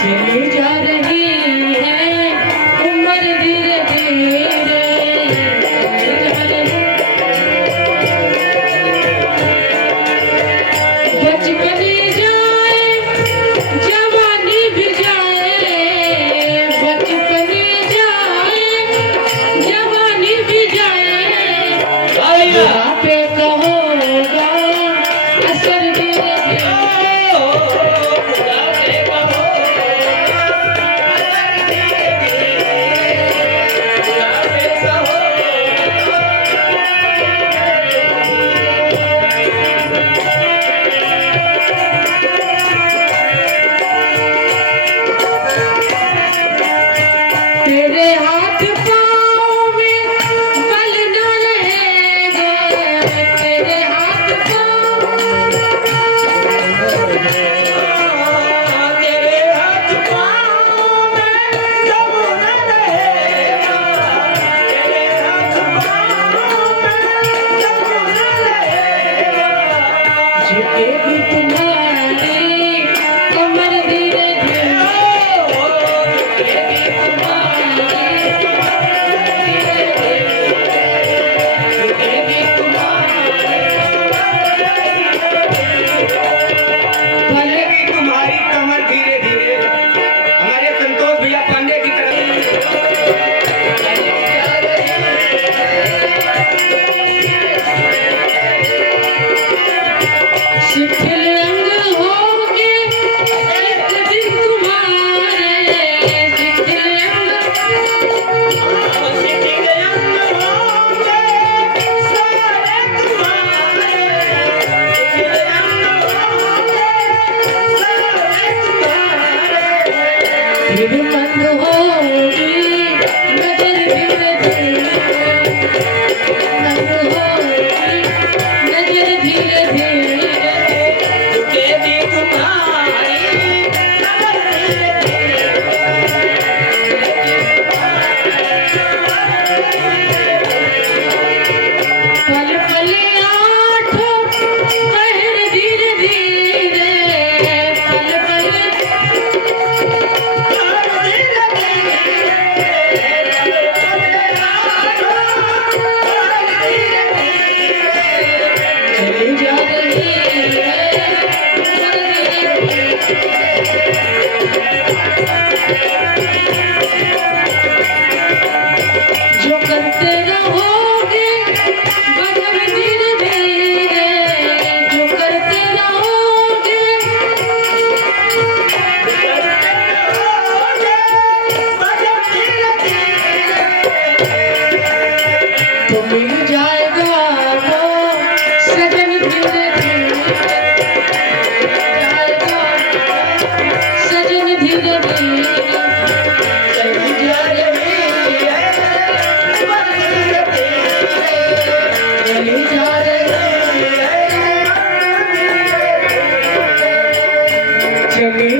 चली जा रही है उम्र धीरे धीरे, बचपन जाए जवानी भी जाए, बचपन जाए जवानी भी जाए, पे कहोगा असर धीरे तेरे हाथ पाँव में बल न रहेगा, तेरे हाथ पाँव तेरे हाथ पाँव में जब न रहेगा, तेरे हाथ पाँव में जब न रहेगा, झुकेगी तुम्हारी कमर धीरे धीरे, झुकेगी तुम्हारी झुकेगी तुम्हारी भले तुम्हारी कमर धीरे धीरे हमारे संतोष भैया पांडे की तरफ शिथिल अंग होंगे एक दिन तुम्हारे, शिथिल अंग फिर बंद होगी नजर धीरे धीरे, बंद होगी नजर धीरे धीरे, झुकेगी तुम्हारी कमर धीरे पल पल आठों पहर धीरे धीरे, पल पल चली जा रही है जो करते रहोगे भजन धीरे धीरे, जो करते रहोगे तो मिल जाएगा वो सजन धीरे धीरे, जाएगा सजन धीरे धीरे, चली जा रही है चली जा रही है, चली